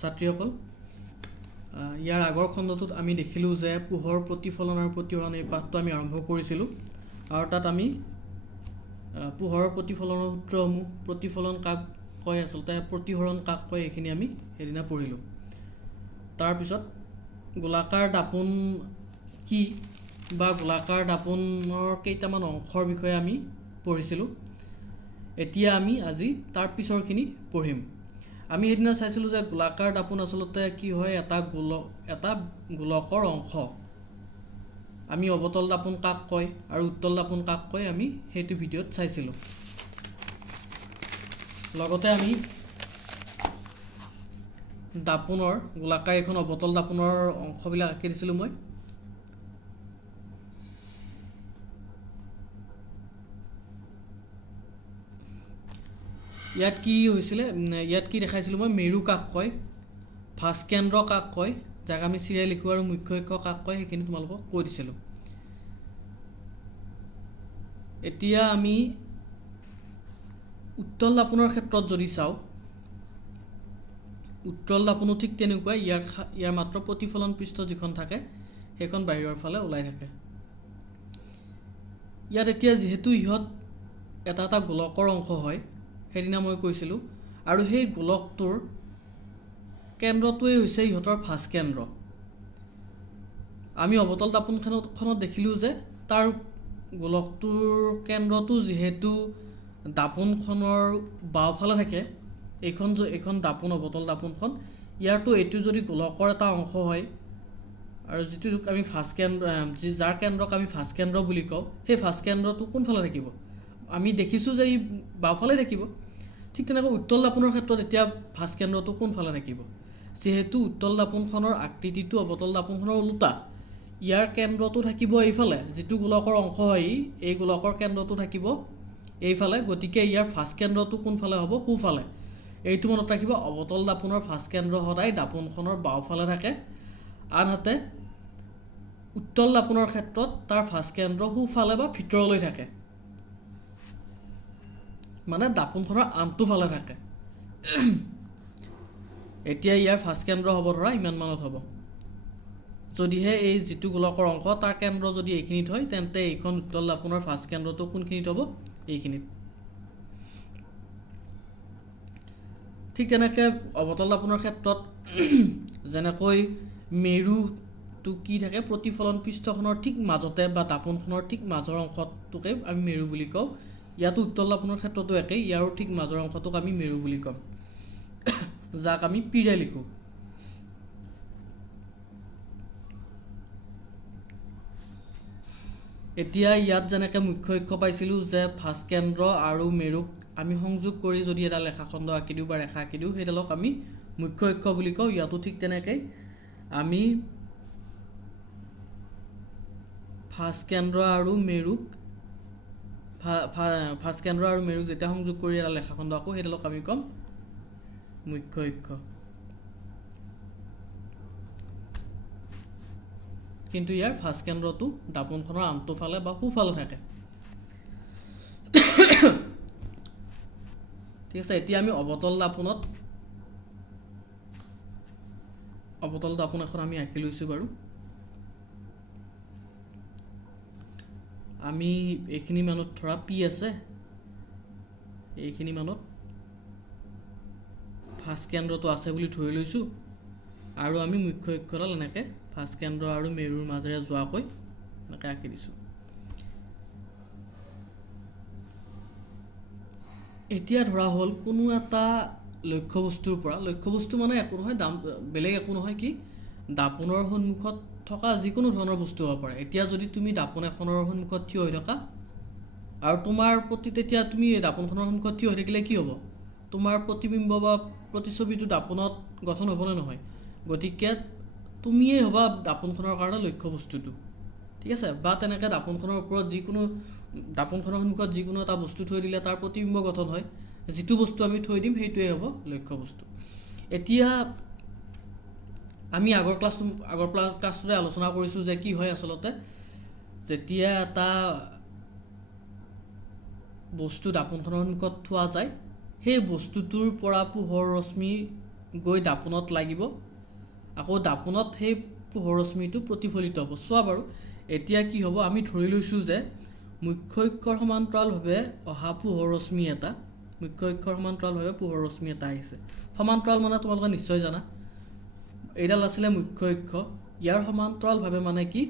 ছাত্ৰীসকল, ইয়াৰ আগৰ খণ্ডটোত আমি দেখিলোঁ যে পোহৰ প্ৰতিফলন আৰু প্ৰতিহৰণ এই পাঠটো আমি আৰম্ভ কৰিছিলোঁ আৰু তাত আমি পোহৰৰ প্ৰতিফলনৰ সূত্ৰসমূহ, প্ৰতিফলন কাক কয়, আচলতে প্ৰতিহৰণ কাক কয়, এইখিনি আমি সেইদিনা পঢ়িলোঁ। তাৰপিছত গোলাকাৰ দাপোন কি বা গোলাকাৰ দাপোনৰ কেইটামান অংশৰ বিষয়ে আমি পঢ়িছিলোঁ। এতিয়া আমি আজি তাৰ পিছৰখিনি পঢ়িম। আমি সেইদিনা চাইছিলোঁ যে গোলাকাৰ দাপোন আচলতে কি হয়, এটা গোলকৰ অংশ। আমি অৱতল দাপোন কাক কয় আৰু উত্তল দাপোন কাক কয় আমি সেইটো ভিডিঅ'ত চাইছিলোঁ। লগতে আমি দাপোনৰ গোলাকাৰ এখন অৱতল দাপোনৰ অংশবিলাক আঁকি দিছিলোঁ মই। ইয়াত কি হৈছিলে, ইয়াত কি দেখাইছিলোঁ মই, মেৰু কাক কয়, ভাস্কেন্দ্ৰ কাক কয়, যাক আমি চিৰিয়াই লিখোঁ, আৰু মুখ্য অক্ষ কাক কয় সেইখিনি তোমালোকক কৈ দিছিলোঁ। এতিয়া আমি উত্তল দাপোনৰ ক্ষেত্ৰত যদি চাওঁ, উত্তল দাপোনো ঠিক তেনেকুৱাই। ইয়াৰ মাত্ৰ প্ৰতিফলন পৃষ্ঠ যিখন থাকে সেইখন বাহিৰৰ ফালে ওলাই থাকে। ইয়াত এতিয়া যিহেতু ইহঁত এটা এটা গোলকৰ অংশ হয়, সেইদিনা মই কৈছিলোঁ, আৰু সেই গোলকটোৰ কেন্দ্ৰটোৱেই হৈছে ইহঁতৰ ভাস্কেন্দ্ৰ। আমি অৱতল দাপোনখনত দেখিলোঁ যে তাৰ গোলকটোৰ কেন্দ্ৰটো যিহেতু দাপোনখনৰ বাওঁফালে থাকে, এইখন দাপোন অৱতল দাপোনখন, এইটো যদি গোলকৰ এটা অংশ হয় আৰু যিটোক আমি যাৰ কেন্দ্ৰক আমি ভাস্কেন্দ্ৰ বুলি কওঁ, সেই ভাস্কেন্দ্ৰটো কোনফালে থাকিব? আমি দেখিছোঁ যে ই বাওঁফালে থাকিব। ঠিক তেনেকৈ উত্তল দাপোনৰ ক্ষেত্ৰত এতিয়া ভাস্কেন্দ্ৰটো কোনফালে থাকিব? যিহেতু উত্তল দাপোনখনৰ আকৃতিটো অৱতল দাপোনখনৰ ওলোটা, ইয়াৰ কেন্দ্ৰটো থাকিব এইফালে, যিটো গোলকৰ অংশ হয় এই গোলকৰ কেন্দ্ৰটো থাকিব এইফালে, গতিকে ইয়াৰ ভাস্কেন্দ্ৰটো কোনফালে হ'ব? সোঁফালে। এইটো মনত ৰাখিব, অৱতল দাপোনৰ ভাস্কেন্দ্ৰ সদায় দাপোনখনৰ বাওঁফালে থাকে, আনহাতে উত্তল দাপোনৰ ক্ষেত্ৰত তাৰ ভাস্কেন্দ্ৰ সোঁফালে বা ভিতৰলৈ থাকে, মানে দাপোনখনৰ আনটো ফালে থাকে। এতিয়া ইয়াৰ ভাস্কেন্দ্ৰ হ'ব ধৰা ইমান মানত হ'ব। যদিহে এই যিটো গোলকৰ অংশ তাৰ কেন্দ্ৰ যদি এইখিনিত হয়, তেন্তে এইখন উত্তল দাপোনৰ ভাস্কেন্দ্ৰটো কোনখিনিত হ'ব? এইখিনিত। ঠিক তেনেকৈ অৱতল দাপোনৰ ক্ষেত্ৰত যেনেকৈ মেৰুটো কি থাকে, প্ৰতিফলন পৃষ্ঠখনৰ ঠিক মাজতে বা দাপোনখনৰ ঠিক মাজৰ অংশটোকে আমি মেৰু বুলি কওঁ। ইয়াতো উত্তল দাপোনৰ ক্ষেত্ৰতো একেই, ইয়াৰো ঠিক মাজৰ অংশটোক আমি মেৰু বুলি ক'ম, যাক আমি পিৰে লিখোঁ। এতিয়া ইয়াত যেনেকৈ মুখ্য অক্ষ পাইছিলোঁ যে ভাস্কেন্দ্ৰ আৰু মেৰুক আমি সংযোগ কৰি যদি এটা ৰেখাখণ্ড আঁকি দিওঁ বা ৰেখা আঁকি দিওঁ, সেইডালক আমি মুখ্য অক্ষ বুলি কওঁ। ইয়াতো ঠিক তেনেকৈ আমি ভাস্কেন্দ্ৰ আৰু মেৰুক যেতিয়া সংযোগ কৰি এটা ৰেখাখণ্ড আঁকো, সেইডালক আমি ক'ম মুখ্য অক্ষ। কিন্তু ইয়াৰ ভাস্কেন্দ্ৰটো দাপোনখনৰ আনটো ফালে বা সোঁফালে থাকে। ঠিক আছে, এতিয়া আমি অৱতল দাপোন এখন আমি আঁকি লৈছোঁ বাৰু। আমি এইখিনি মানত ধৰা পি আছে, এইখিনি মানত ভাস্কেন্দ্ৰটো আছে বুলি ধৰি লৈছোঁ, আৰু আমি মুখ্য অক্ষডাল এনেকৈ ভাস্কেন্দ্ৰ আৰু মেৰুৰ মাজেৰে যোৱাকৈ এনেকৈ আঁকি দিছোঁ। এতিয়া ধৰা হ'ল কোনো এটা লক্ষ্যবস্তুৰ পৰা, লক্ষ্যবস্তু মানে একো নহয়, বেলেগ একো নহয়, কি দাপোনৰ সন্মুখত থকা যিকোনো ধৰণৰ বস্তু হ'ব পাৰে। এতিয়া যদি তুমি দাপোন এখনৰ সন্মুখত থিয় হৈ থকা আৰু তোমাৰ প্ৰতি, তেতিয়া তুমি দাপোনখনৰ সন্মুখত থিয় হৈ থাকিলে কি হ'ব? তোমাৰ প্ৰতিবিম্ব বা প্ৰতিছবিটো দাপোনত গঠন হ'বনে নহয়? গতিকে তুমিয়েই হ'বা দাপোনখনৰ কাৰণে লক্ষ্যবস্তুটো। ঠিক আছে, বা তেনেকৈ দাপোনখনৰ সন্মুখত যিকোনো এটা বস্তু থৈ দিলে তাৰ প্ৰতিবিম্ব গঠন হয়। যিটো বস্তু আমি থৈ দিম সেইটোৱে হ'ব লক্ষ্যবস্তু। এতিয়া আমি আগৰ ক্লাছটোতে আলোচনা কৰিছোঁ যে কি হয়, আচলতে যেতিয়া এটা বস্তু দাপোনখনৰ সন্মুখত থোৱা যায়, সেই বস্তুটোৰ পৰা পোহৰ ৰশ্মি গৈ দাপোনত লাগিব, আকৌ দাপোনত সেই পোহৰ ৰশ্মিটো প্ৰতিফলিত হ'ব। চোৱা বাৰু এতিয়া কি হ'ব, আমি ধৰি লৈছোঁ যে মুখ্য অক্ষৰ সমান্তৰালভাৱে অহা পোহৰ ৰশ্মি এটা, মুখ্য অক্ষৰ সমান্তৰালভাৱে পোহৰ ৰশ্মি এটা আহিছে। সমান্তৰাল মানে তোমালোকে নিশ্চয় জানা, এইডাল আছিলে মুখ্য অক্ষ, ইয়াৰ সমান্তৰালভাৱে মানে কি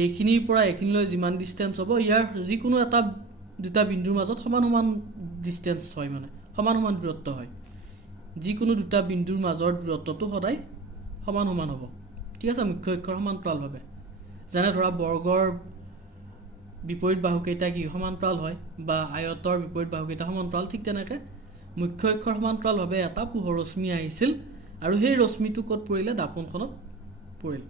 এইখিনিৰ পৰা এইখিনিলৈ যিমান ডিষ্টেঞ্চ হ'ব, ইয়াৰ যিকোনো এটা দুটা বিন্দুৰ মাজত সমান সমান ডিষ্টেঞ্চ হয়, মানে সমান সমান দূৰত্ব হয়। যিকোনো দুটা বিন্দুৰ মাজৰ দূৰত্বটো সদায় সমান সমান হ'ব, ঠিক আছে, মুখ্য অক্ষৰ সমান্তৰালভাৱে। যেনে ধৰা বৰ্গৰ বিপৰীত বাহুকেইটা কি সমান্তৰাল হয়, বা আয়তৰ বিপৰীত বাহুকেইটা সমান্তৰাল, ঠিক তেনেকৈ মুখ্য অক্ষৰ সমান্তৰালভাৱে এটা পোহৰ ৰশ্মি আহিছিল, আৰু সেই ৰশ্মিটো ক'ত পৰিলে, দাপোনখনত পৰিল।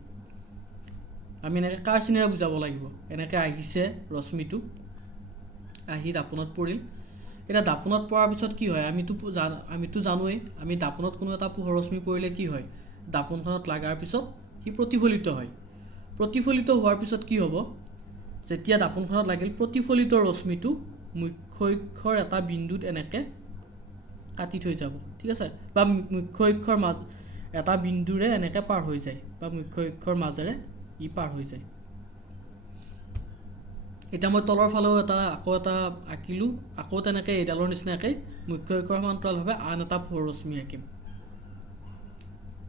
আমি এনেকৈ কাৰ চিনেৰে বুজাব লাগিব, এনেকৈ আহিছে ৰশ্মিটো, আহি দাপোনত পৰিল। এতিয়া দাপোনত পৰাৰ পিছত কি হয়, আমিতো জানোৱেই, আমি দাপোনত কোনো এটা পোহৰ ৰশ্মি পৰিলে কি হয়, দাপোনখনত লগাৰ পিছত সি প্ৰতিফলিত হয়। প্ৰতিফলিত হোৱাৰ পিছত কি হ'ব, যেতিয়া দাপোনখনত লাগিল, প্ৰতিফলিত ৰশ্মিটো মুখ্য অক্ষৰ এটা বিন্দুত এনেকৈ কাটি থৈ যাব, ঠিক আছে, বা মুখ্য অক্ষৰ এটা বিন্দুৰে এনেকৈ পাৰ হৈ যায়, বা মুখ্য অক্ষৰ মাজেৰে ই পাৰ হৈ যায়। এতিয়া মই তলৰ ফালেও আকৌ এটা আঁকিলোঁ, আকৌ তেনেকৈ এইডালৰ নিচিনাকৈ মুখ্য অক্ষৰ সমান্তৰালভাৱে আন এটা পোহৰ ৰশ্মি আঁকিম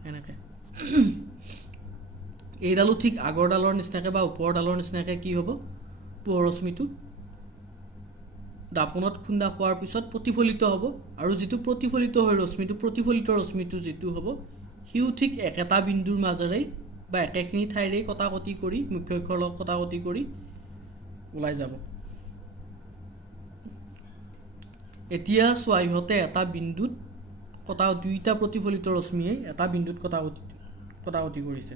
এনেকৈ। এইডালো ঠিক আগৰডালৰ নিচিনাকৈ বা ওপৰডালৰ নিচিনাকৈ কি হ'ব, পোহৰ ৰশ্মিটো দাপোনত খুন্দা খোৱাৰ পিছত প্ৰতিফলিত হ'ব, আৰু যিটো প্ৰতিফলিত হৈ প্ৰতিফলিত ৰশ্মিটো যিটো হ'ব, সিও ঠিক একেটা বিন্দুৰ মাজেৰেই বা একেখিনি ঠাইৰেই কটাকটি কৰি, মুখ্য অক্ষৰৰ লগত কটাকটি কৰি ওলাই যাব। এতিয়া চোৱা, ইহঁতে এটা বিন্দুত দুইটা প্ৰতিফলিত ৰশ্মিয়ে এটা বিন্দুত কটাকটি কৰিছে।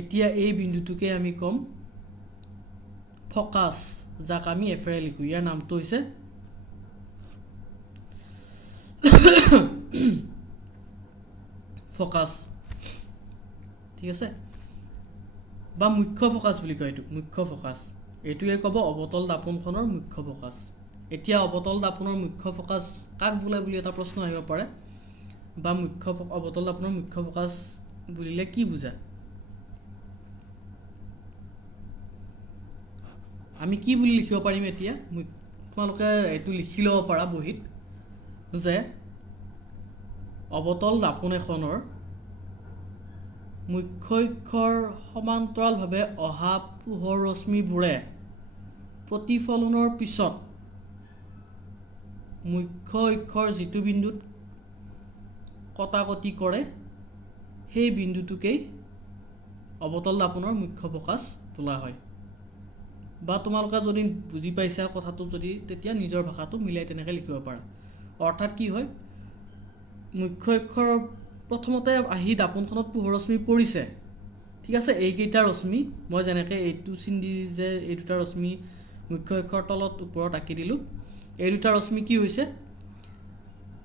এতিয়া এই বিন্দুটোকে আমি ক'ম ফকাছ, যাক আমি এফেৰে লিখোঁ। ইয়াৰ নামটো হৈছে ফকাছ, ঠিক আছে, বা মুখ্য ফকাছ বুলি কয় এইটো, মুখ্য ফকাছ। এইটোৱে ক'ব অৱতল দাপোনখনৰ মুখ্য ফকাছ। এতিয়া অৱতল দাপোনৰ মুখ্য ফকাছ কাক বোলে বুলি এটা প্ৰশ্ন আহিব পাৰে, বা অৱতল দাপোনৰ মুখ্য ফকাছ বুলিলে কি বুজা? আমি কি বুলি লিখিব পাৰিম এতিয়া, তোমালোকে এইটো লিখি ল'ব পাৰা বহীত, যে অৱতল দাপোন এখনৰ মুখ্য অক্ষৰ সমান্তৰালভাৱে অহা পোহৰ ৰশ্মিবোৰে প্ৰতিফলনৰ পিছত মুখ্য অক্ষৰ যিটো বিন্দুত কটাকটি কৰে, সেই বিন্দুটোকেই অৱতল দাপোনৰ মুখ্য ফকাছ বোলা হয়। বা তোমালোকে যদি বুজি পাইছা কথাটো, তেতিয়া নিজৰ ভাষাটো মিলাই তেনেকৈ লিখিব পাৰা। অৰ্থাৎ কি হয়, মুখ্য অক্ষৰ প্ৰথমতে আহি দাপোনখনত পোহৰ ৰশ্মি পৰিছে, ঠিক আছে, এইকেইটা ৰশ্মি মই যেনেকৈ এইটো চিন দি যে এই দুটা ৰশ্মি মুখ্য অক্ষৰ তলত ওপৰত আঁকি দিলোঁ, এই দুটা ৰশ্মি কি হৈছে,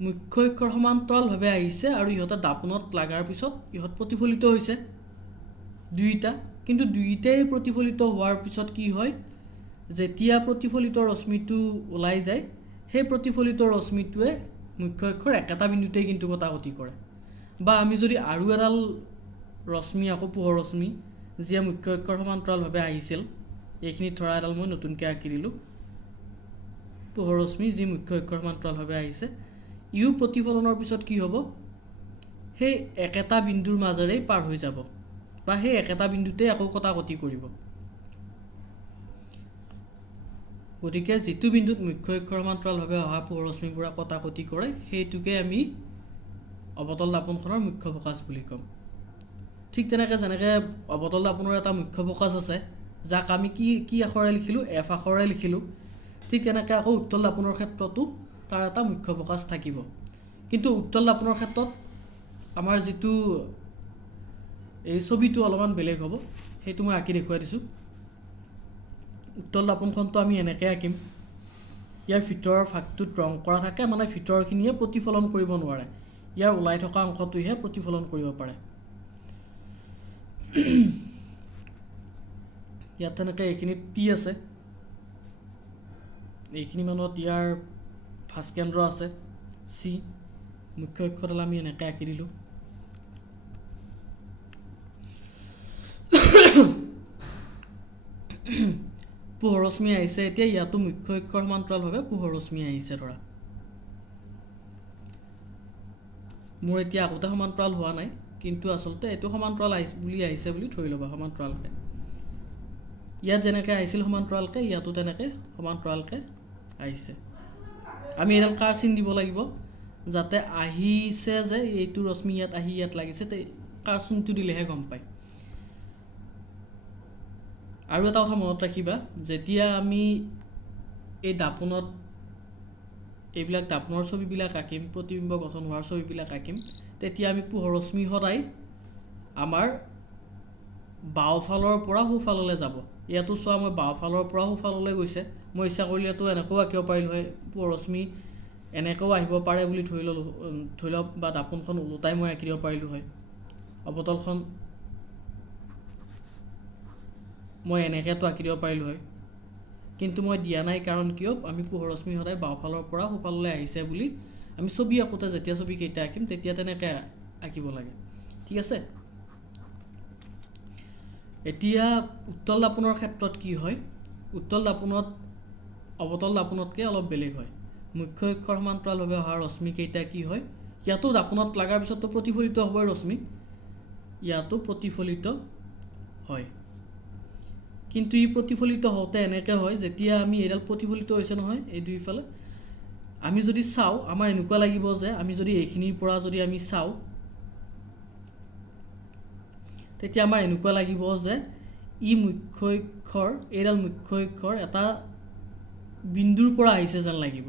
মুখ্য অক্ষৰ সমান্তৰালভাৱে আহিছে, আৰু ইহঁতে দাপোনত লগাৰ পিছত ইহঁত প্ৰতিফলিত হৈছে দুইটা। কিন্তু দুইটাই প্ৰতিফলিত হোৱাৰ পিছত কি হয়, যেতিয়া প্ৰতিফলিত ৰশ্মিটো ওলাই যায়, সেই প্ৰতিফলিত ৰশ্মিটোৱে মুখ্য অক্ষৰ একেটা বিন্দুতেই কিন্তু কটাকটি কৰে। বা আমি যদি আৰু এডাল ৰশ্মি, আকৌ পোহৰ ৰশ্মি, যিয়ে মুখ্য অক্ষৰ সমান্তৰালভাৱে আহিছিল, এইখিনিত ধৰা এডাল মই নতুনকৈ আঁকি দিলোঁ পোহৰ ৰশ্মি, যি মুখ্য অক্ষৰ সমান্তৰালভাৱে আহিছে, ইও প্ৰতিফলনৰ পিছত কি হ'ব, সেই একেটা বিন্দুৰ মাজেৰেই পাৰ হৈ যাব, বা সেই একেটা বিন্দুতেই আকৌ কটাকটি কৰিব। গতিকে যিটো বিন্দুত মুখ্য অক্ষৰ সমান্তৰালভাৱে অহা পোহৰ ৰশ্মিবোৰে কটাকটি কৰে, সেইটোকে আমি অৱতল দাপোনখনৰ মুখ্য ফকাছ বুলি ক'ম। ঠিক তেনেকৈ যেনেকৈ অৱতল দাপোনৰ এটা মুখ্য ফকাছ আছে, যাক আমি কি আখৰে লিখিলোঁ, এফ আখৰে লিখিলোঁ, ঠিক তেনেকৈ আকৌ উত্তল দাপোনৰ ক্ষেত্ৰতো তাৰ এটা মুখ্য ফকাছ থাকিব। কিন্তু উত্তল দাপোনৰ ক্ষেত্ৰত আমাৰ যিটো এই ছবিটো অলপমান বেলেগ হ'ব, সেইটো মই আঁকি দেখুৱাই দিছোঁ। উত্তল দাপোনখনটো আমি এনেকৈ আঁকিম, ইয়াৰ ভিতৰৰ ভাগটোত ৰং কৰা থাকে, মানে ভিতৰখিনিয়ে প্ৰতিফলন কৰিব নোৱাৰে, ইয়াৰ ওলাই থকা অংশটোহে প্ৰতিফলন কৰিব পাৰে। ইয়াত তেনেকৈ এইখিনিত পি আছে, এইখিনি মানত ইয়াৰ ভাঁজ কেন্দ্ৰ আছে, চি মুখ্য অক্ষৰডাল আমি এনেকৈ আঁকি দিলোঁ পোহৰ ৰশ্মি আহিছে এতিয়া ইয়াতো মুখ্য অক্ষৰ সমান্তৰালভাৱে পোহৰ ৰশ্মি আহিছে ধৰা মোৰ এতিয়া আগতে সমান্তৰাল হোৱা নাই কিন্তু আচলতে এইটো সমান্তৰাল আহিছে বুলি ধৰি ল'বা সমান্তৰালকৈ ইয়াত যেনেকৈ আহিছিল সমান্তৰালকৈ ইয়াতো তেনেকৈ সমান্তৰালকৈ আহিছে আমি এডাল কাৰ চিন দিব লাগিব যাতে আহিছে যে এইটো ৰশ্মি ইয়াত আহি ইয়াত লাগিছে তে কাৰ চিনটো দিলেহে গম পায় আৰু এটা কথা মনত ৰাখিবা যেতিয়া আমি এই দাপোনত এইবিলাক দাপোনৰ ছবিবিলাক আঁকিম প্ৰতিবিম্ব গঠন হোৱাৰ ছবিবিলাক আঁকিম তেতিয়া আমি পোহৰ ৰশ্মি সদায় আমাৰ বাওঁফালৰ পৰা সোঁফাললৈ যাব ইয়াতো চোৱা মই বাওঁফালৰ পৰা সোঁফাললৈ গৈছে মই ইচ্ছা কৰিলেতো এনেকৈও আঁকিব পাৰিলোঁ হয় পোহৰ ৰশ্মি এনেকৈও আহিব পাৰে বুলি ধৰি লওক বা দাপোনখন ওলোটাই মই আঁকি দিব পাৰিলোঁ হয় অৱতলখন মই এনেকৈতো আঁকি দিব পাৰিলোঁ হয় কিন্তু মই দিয়া নাই কাৰণ কিয় আমি পোহৰ ৰশ্মি সদায় বাওঁফালৰ পৰা সোঁফাললৈ আহিছে বুলি আমি ছবি আঁকোতে যেতিয়া ছবিকেইটা আঁকিম তেতিয়া তেনেকৈ আঁকিব লাগে ঠিক আছে এতিয়া উত্তল দাপোনৰ ক্ষেত্ৰত কি হয় উত্তল দাপোনত অৱতল দাপোনতকৈ অলপ বেলেগ হয় মুখ্য অক্ষৰ সমান্তৰালভাৱে অহা ৰশ্মিকেইটা কি হয় ইয়াতো দাপোনত লগাৰ পিছততো প্ৰতিফলিত হ'বই ৰশ্মি ইয়াতো প্ৰতিফলিত হয় কিন্তু ই প্ৰতিফলিত হওঁতে এনেকৈ হয় যেতিয়া আমি এডাল প্ৰতিফলিত হৈছে নহয় এই দুইফালে আমি যদি চাওঁ আমাৰ এনেকুৱা লাগিব যে আমি যদি এইখিনিৰ পৰা যদি আমি চাওঁ তেতিয়া আমাৰ এনেকুৱা লাগিব যে ই মুখ্য অক্ষৰ এইডাল মুখ্য অক্ষৰ এটা বিন্দুৰ পৰা আহিছে যেন লাগিব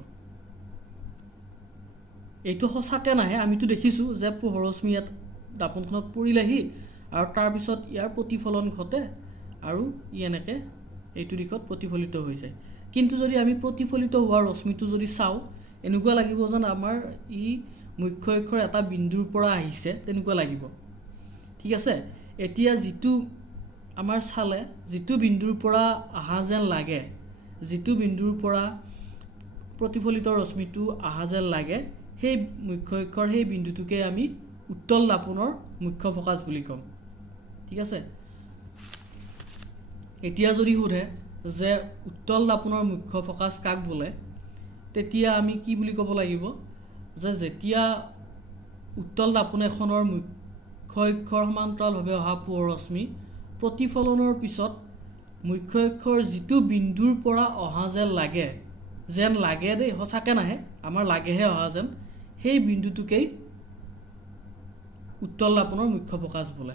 এইটো সঁচাকৈ নাহে আমিতো দেখিছোঁ যে পোহৰ ৰশ্মি ইয়াত দাপোনখনত পৰিলেহি আৰু তাৰপিছত ইয়াৰ প্ৰতিফলন ঘটে আৰু ই এনেকৈ এইটো দিশত প্ৰতিফলিত হৈ যায় কিন্তু যদি আমি প্ৰতিফলিত হোৱা ৰশ্মিটো যদি চাওঁ এনেকুৱা লাগিব যেন আমাৰ ই মুখ্য অক্ষৰ এটা বিন্দুৰ পৰা আহিছে তেনেকুৱা লাগিব ঠিক আছে এতিয়া যিটো আমাৰ চালে যিটো বিন্দুৰ পৰা অহা যেন লাগে যিটো বিন্দুৰ পৰা প্ৰতিফলিত ৰশ্মিটো অহা যেন লাগে সেই মুখ্য অক্ষৰ সেই বিন্দুটোকে আমি উত্তল দাপোনৰ মুখ্য ফকাচ বুলি ক'ম ঠিক আছে এতিয়া যদি সোধে যে উত্তল দাপোনৰ মুখ্য ফকাচ কাক বোলে তেতিয়া আমি কি বুলি ক'ব লাগিব যে যেতিয়া উত্তল দাপোন এখনৰ মুখ্য অক্ষৰ সমান্তৰালভাৱে অহা পোহৰ ৰশ্মি প্ৰতিফলনৰ পিছত মুখ্য অক্ষৰ যিটো বিন্দুৰ পৰা অহা যেন লাগে দেই সঁচাকৈ নাহে আমাৰ লাগেহে অহা যেন সেই বিন্দুটোকেই উত্তল দাপোনৰ মুখ্য ফকাচ বোলে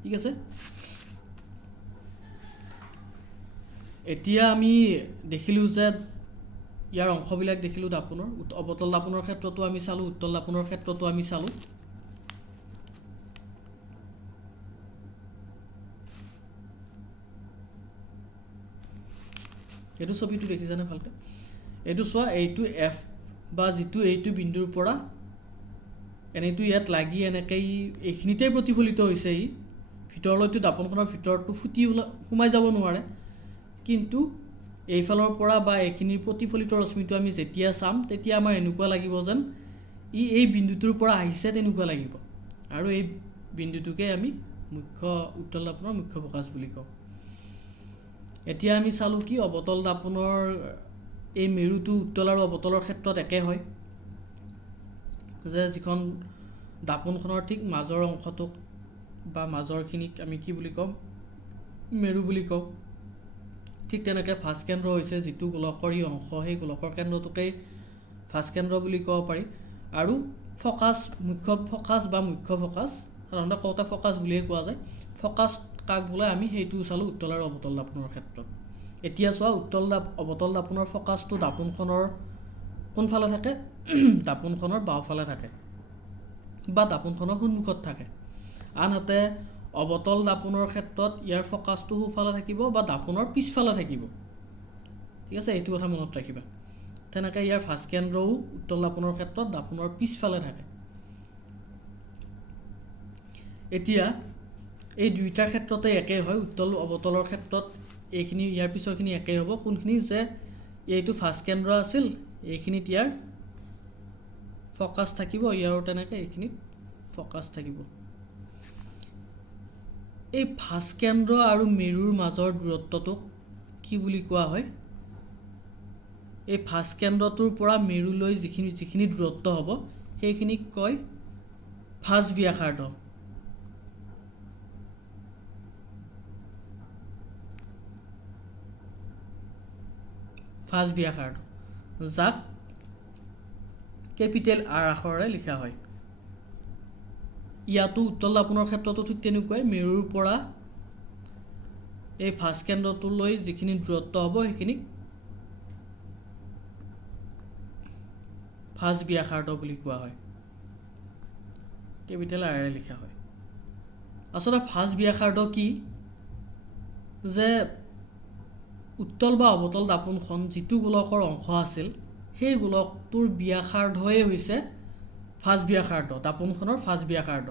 ঠিক আছে এতিয়া আমি দেখিলোঁ যে ইয়াৰ অংশবিলাক দেখিলোঁ দাপোনৰ অৱতল দাপোনৰ ক্ষেত্ৰতো আমি চালোঁ উত্তল দাপোনৰ ক্ষেত্ৰতো আমি চালোঁ এইটো ছবিটো দেখিছানে ভালকৈ এইটো চোৱা এইটো এফ বা যিটো এইটো বিন্দুৰ পৰা এনেইটো ইয়াত লাগি এনেকৈ এইখিনিতেই প্ৰতিফলিত হৈছে ই ভিতৰলৈতো দাপোনখনৰ ভিতৰতো ফুটি সোমাই যাব নোৱাৰে কিন্তু এইফালৰ পৰা বা এইখিনিৰ প্ৰতিফলিত ৰশ্মিটো আমি যেতিয়া চাম তেতিয়া আমাৰ এনেকুৱা লাগিব যেন ই এই বিন্দুটোৰ পৰা আহিছে তেনেকুৱা লাগিব আৰু এই বিন্দুটোকে আমি উত্তল দাপোনৰ মুখ্য ফকাচ বুলি কওঁ এতিয়া আমি চালোঁ কি অৱতল দাপোনৰ এই মেৰুটো উত্তল আৰু অৱতলৰ ক্ষেত্ৰত একে হয় যে যিখন দাপোনখনৰ ঠিক মাজৰ অংশটোক বা মাজৰখিনিক আমি কি বুলি ক'ম মেৰু বুলি কওঁ ঠিক তেনেকৈ ফাষ্ট কেন্দ্ৰ হৈছে যিটো গোলকৰী অংশ সেই গোলকৰ কেন্দ্ৰটোকেই ফাষ্ট কেন্দ্ৰ বুলি ক'ব পাৰি আৰু ফকাচ মুখ্য ফকাচ বা মুখ্য ফকাচ সাধাৰণতে কওঁতে ফকাচ বুলিয়ে কোৱা যায় ফকাচ কাক বোলে আমি সেইটো চালোঁ উত্তল আৰু অৱতল দাপোনৰ ক্ষেত্ৰত এতিয়া চোৱা অৱতল দাপোনৰ ফকাচটো দাপোনখনৰ কোনফালে থাকে দাপোনখনৰ বাওঁফালে থাকে বা দাপোনখনৰ সন্মুখত থাকে আনহাতে অৱতল দাপোনৰ ক্ষেত্ৰত ইয়াৰ ফকাচটো সোঁফালে থাকিব বা দাপোনৰ পিছফালে থাকিব ঠিক আছে এইটো কথা মনত ৰাখিবা তেনেকৈ ইয়াৰ ফাষ্ট কেন্দ্ৰও উত্তল দাপোনৰ ক্ষেত্ৰত দাপোনৰ পিছফালে থাকে এতিয়া এই দুইটাৰ ক্ষেত্ৰতে একেই হয় উত্তল অৱতলৰ ক্ষেত্ৰত এইখিনি ইয়াৰ পিছৰখিনি একেই হ'ব কোনখিনি যে এইটো ফাষ্ট কেন্দ্ৰ আছিল এইখিনিত ইয়াৰ ফকাছ থাকিব, ইয়াৰো তেনেকৈ এইখিনিত ফকাছ থাকিব। এই ভাস্কেন্দ্ৰ আৰু মেৰুৰ মাজৰ দূৰত্বটোক কি বুলি কোৱা হয়? এই ভাস্কেন্দ্ৰটোৰ পৰা মেৰুলৈ যিখিনি দূৰত্ব হ'ব সেইখিনিক কয় ভাঁজব্যাসাৰ্ধ। ভাঁজব্যাসাৰ্ধ, যাক কেপিটেল R আখৰেৰে লিখা হয়। ইয়াতো উত্তল দাপোনৰ ক্ষেত্ৰতো ঠিক তেনেকুৱাই, মেৰুৰ পৰা এই ভাঁজকেন্দ্ৰটোলৈ যিখিনি দূৰত্ব হ'ব সেইখিনিক ভাঁজব্যাসাৰ্ধ বুলি কোৱা হয়, কেপিটেল R ৰে লিখা হয়। আচলতে ভাঁজব্যাসাৰ্ধ কি? যে উত্তল বা অৱতল দাপোনখন যিটো গোলকৰ অংশ আছিল সেই গোলকটোৰ ব্যাসাৰ্ধই হৈছে ভাঁজব্যাসাৰ্ধ, দাপোনখনৰ ভাঁজব্যাসাৰ্ধ।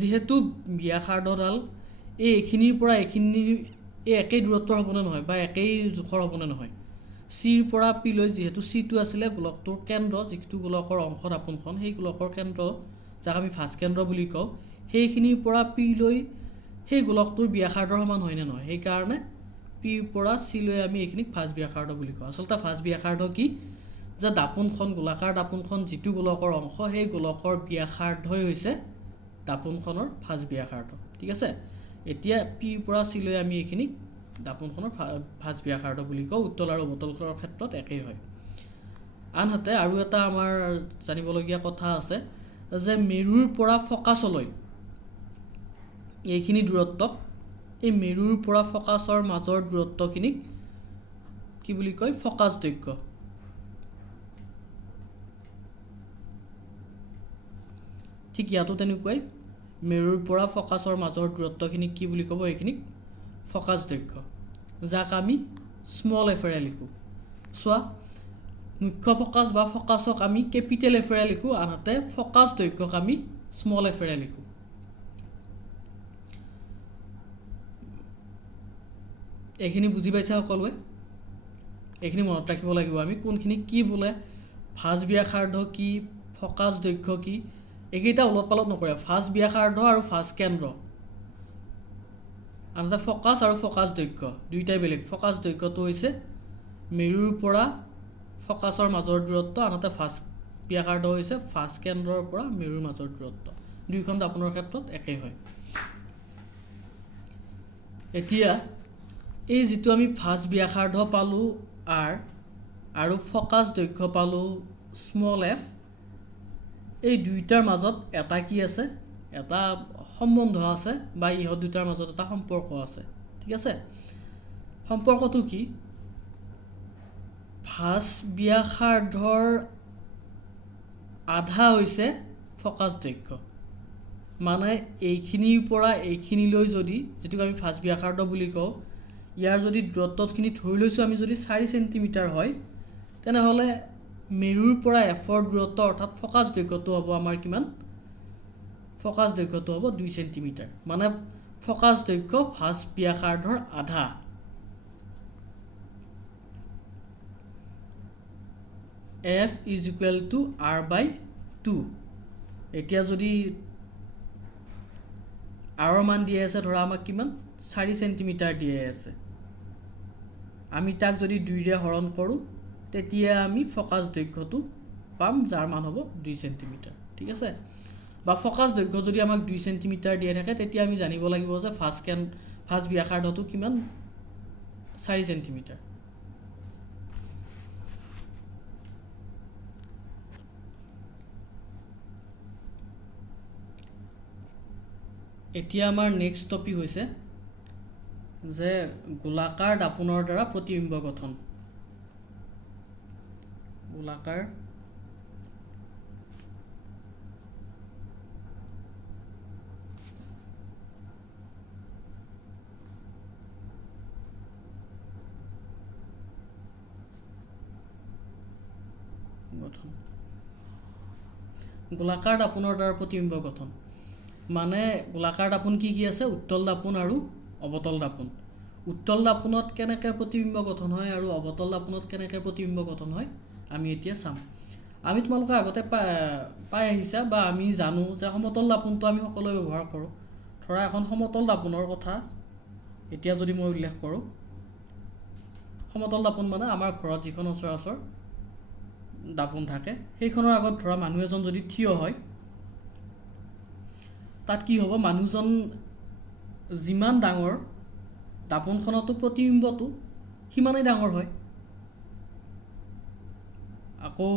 যিহেতু ব্যাসাৰ্ধডাল এইখিনিৰ পৰা এইখিনিৰ একেই দূৰত্বৰ হ'বনে নহয় বা একেই জোখৰ হ'বনে নহয়, চিৰ পৰা পিলৈ যিহেতু চিটো আছিলে গোলকটোৰ কেন্দ্ৰ, যিটো গোলকৰ অংশ দাপোনখন সেই গোলকৰ কেন্দ্ৰ, যাক আমি ভাঁজকেন্দ্ৰ বুলি কওঁ, সেইখিনিৰ পৰা পিলৈ সেই গোলকটোৰ ব্যাসাৰ্ধৰ সমান হয়নে নহয়, সেইকাৰণে পিৰ পৰা চিলৈ আমি এইখিনিক ভাঁজব্যাসাৰ্ধ বুলি কওঁ। আচলতে ভাঁজব্যাসাৰ্ধ কি? যে দাপোনখন, গোলাকাৰ দাপোনখন যিটো গোলকৰ অংশ সেই গোলকৰ ব্যাসাৰ্ধই হৈছে দাপোনখনৰ ভাঁজব্যাসাৰ্ধ। ঠিক আছে, এতিয়া পিৰ পৰা চিলৈ আমি এইখিনিক দাপোনখনৰ ভাঁজব্যাসাৰ্ধ বুলি কওঁ। উত্তল আৰু অৱতলৰ ক্ষেত্ৰত একেই হয়। আনহাতে আৰু এটা আমাৰ জানিবলগীয়া কথা আছে যে মেৰুৰ পৰা ফকাছলৈ এইখিনি দূৰত্বক, এই মেৰুৰ পৰা ফকাছৰ মাজৰ দূৰত্বখিনিক কি বুলি কয়? ফকাছ দৈৰ্ঘ্য। ঠিক ইয়াতো তেনেকুৱাই, মেৰুৰ পৰা ফকাছৰ মাজৰ দূৰত্বখিনিক কি বুলি ক'ব? এইখিনিক ফকাছ দৈৰ্ঘ্য, যাক আমি স্মল এফেৰে লিখোঁ। চোৱা, মুখ্য ফকাছ বা ফকাছক আমি কেপিটেল এফেৰে লিখোঁ, আনহাতে ফকাছ দৈৰ্ঘ্যক আমি স্মল এফেৰে লিখোঁ। এইখিনি বুজি পাইছা সকলোৱে? এইখিনি মনত ৰাখিব লাগিব আমি, কোনখিনি কি বোলে, ভাঁজব্যাসাৰ্ধ কি, ফকাছ দৈৰ্ঘ্য কি, এইকেইটা ওলট পালট নকৰে। ভাঁজব্যাসাৰ্ধ আৰু ভাঁজকেন্দ্ৰ, আনহাতে ফকাছ আৰু ফকাছ দৈৰ্ঘ্য দুয়োটাই বেলেগ। ফকাছ দৈৰ্ঘ্যটো হৈছে মেৰুৰ পৰা ফকাছৰ মাজৰ দূৰত্ব, আনহাতে ভাঁজব্যাসাৰ্ধ হৈছে ভাঁজকেন্দ্ৰৰ পৰা মেৰুৰ মাজৰ দূৰত্ব। দুয়োখন দাপোনৰ ক্ষেত্ৰত একেই হয়। এতিয়া এই যিটো আমি ভাঁজব্যাসাৰ্ধ পালোঁ R আৰু ফকাছ দৈৰ্ঘ্য পালোঁ স্মল f, এই দুয়োটাৰ মাজত এটা কি আছে? এটা সম্বন্ধ আছে বা ইহঁত দুটাৰ মাজত এটা সম্পৰ্ক আছে। ঠিক আছে, সম্পৰ্কটো কি? ভাঁজব্যাসাৰ্ধৰ আধা হৈছে ফকাছ দৈৰ্ঘ্য, মানে এইখিনিৰ পৰা এইখিনিলৈ যদি, যিটোক আমি ভাঁজব্যাসাৰ্ধ বুলি কওঁ, ইয়াৰ যদি দূৰত্বখিনি ধৰি লৈছোঁ আমি যদি 4 চেণ্টিমিটাৰ হয়, তেনেহ'লে মেৰুৰ পৰা এফৰ দূৰত্ব অৰ্থাৎ ফকাছ দৈৰ্ঘ্যটো হ'ব আমাৰ কিমান? ফকাছ দৈৰ্ঘ্যটো হ'ব 2 চেণ্টিমিটাৰ, মানে ফকাছ দৈৰ্ঘ্য ভাঁজব্যাসাৰ্ধৰ আধা। F = R/2। এতিয়া যদি R মান দিয়া আছে, ধৰা আমাক কিমান? 4 চেণ্টিমিটাৰ দিয়া আছে, আমি তাক যদি 2ৰে হৰণ কৰোঁ তেতিয়া আমি ফকাছ দৈৰ্ঘ্যটো পাম, যাৰ মান হ'ব 2 চেণ্টিমিটাৰ। ঠিক আছে, বা ফকাছ দৈৰ্ঘ্য যদি আমাক 2 চেণ্টিমিটাৰ দিয়া থাকে তেতিয়া আমি জানিব লাগিব যে ভাঁজব্যাসাৰ্ধটো কিমান? 4 চেণ্টিমিটাৰ। এতিয়া আমাৰ নেক্সট টপিক হৈছে যে গোলাকাৰ দাপোনৰ দ্বাৰা প্ৰতিবিম্ব গঠন। গোলাকাৰ গঠন, গোলাকাৰ দাপোনৰ দ্বাৰা প্ৰতিবিম্ব গঠন মানে গোলাকাৰ দাপোন কি কি আছে? উত্তল দাপোন আৰু অৱতল দাপোন। উত্তল দাপোনত কেনেকৈ প্ৰতিবিম্ব গঠন হয় আৰু অৱতল দাপোনত কেনেকৈ প্ৰতিবিম্ব গঠন হয় আমি এতিয়া চাম। আমি তোমালোকে আগতে পাই আহিছা বা আমি জানো যে সমতল দাপোনটো আমি সকলোৱে ব্যৱহাৰ কৰোঁ। ধৰা এখন সমতল দাপোনৰ কথা এতিয়া যদি মই উল্লেখ কৰোঁ, সমতল দাপোন মানে আমাৰ ঘৰত যিখন সচৰাচৰ দাপোন থাকে সেইখনৰ আগত ধৰা মানুহ এজন যদি থিয় হয়, তাত কি হ'ব, মানুহজন যিমান ডাঙৰ দাপোনখনতো প্ৰতিবিম্বটো সিমানেই ডাঙৰ হয়। আকৌ